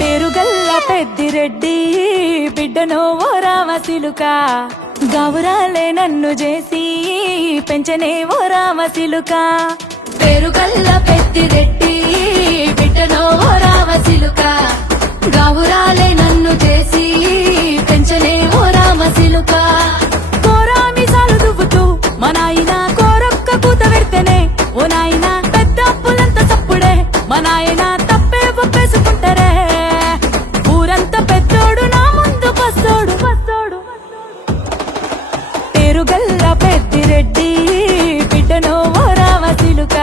పేరుగల్ల పెద్దిరెడ్డి బిడ్డనో ఓ రామసిలుక గౌరాలే నన్ను చేసి పెంచనే ఓ రామసిలుక పేరుగల్ల పెద్దిరెడ్డి బిడ్డనో ఓ రామసిలుక గౌరాలే నన్ను చేసి పెంచనే ఓ రామసిలుక కోరామిసాలు దువ్వుతూ మా నాయన కోరొక్క కూత పెడితేనే ఓ నాయన పెద్ద అప్పులంత చప్పుడే మా నాయన తప్పే ఒప్పేసుకుంటారే ఊరంతా పెద్దోడు నా ముందు పస్తోడు పేరుగల్ల పెద్దిరెడ్డి బిడ్డనో ఓ రామసిలుక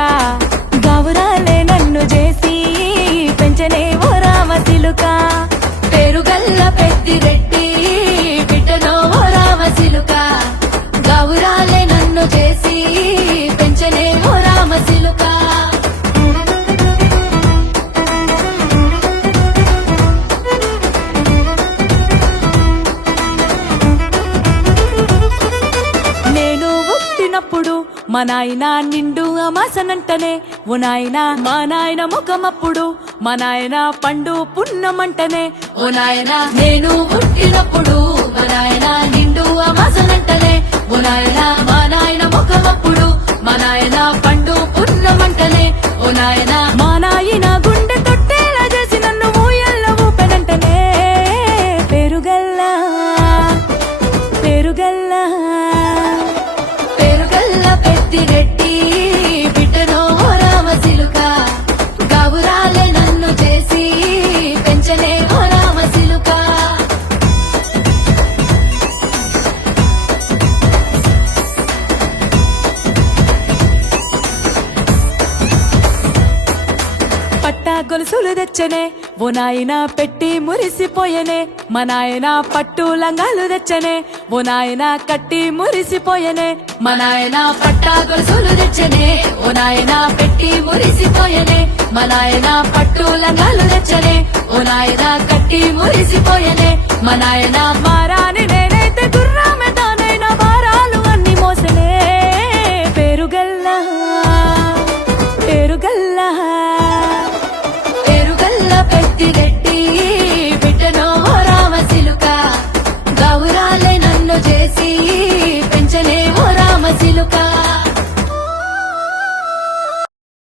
గౌరాలే నన్ను చేసి పెంచనే ఓ రామసిలుక పేరుగల్ల పెద్దిరెడ్డి బిడ్డనో ఓ రామసిలుక గౌరాలే నన్ను చేసి పెంచనే ఓ రామసిలుక నేను పుట్టినప్పుడు మా నాయన నిండు అమాసనంటనే ఓ నాయన మా నాయన ముఖమప్పుడు మా నాయన పండు పున్నమంటనే ఓ నాయన నేను పుట్టినప్పుడు మా నాయన నిండు అమాసనంటనే ఓ నాయన మా నాయన ముఖమప్పుడు మా నాయన పండు పున్నమంటనే ఓ నాయన మా నాయన గుండె తొట్టేలా చేసి నన్ను ఊయల్ల ఊపెనంటనే పేరుగల్లా పేరుగల్లా పేరుగల్ల పెద్దిరెడ్డి బిడ్డనో ఓ రామసిలుక గౌరాలే నన్ను చేసి పెంచనే ఓ రామసిలుక పట్టా గొలుసులు తెచ్చనే ఓ నాయన పెట్టి మురిసిపోయనే మా నాయన పట్టు లంగాలు తెచ్చనే ఓ నాయన కట్టి మురిసిపోయనే మా నాయన పట్టా గొలుసులు తెచ్చనే ఓ నాయన పెట్టి మురిసిపోయనే మా నాయన పట్టు లంగాలు తెచ్చనే ఓ నాయన కట్టి మురిసిపోయనే మా నాయన మారాని నేనైతే గుర్రా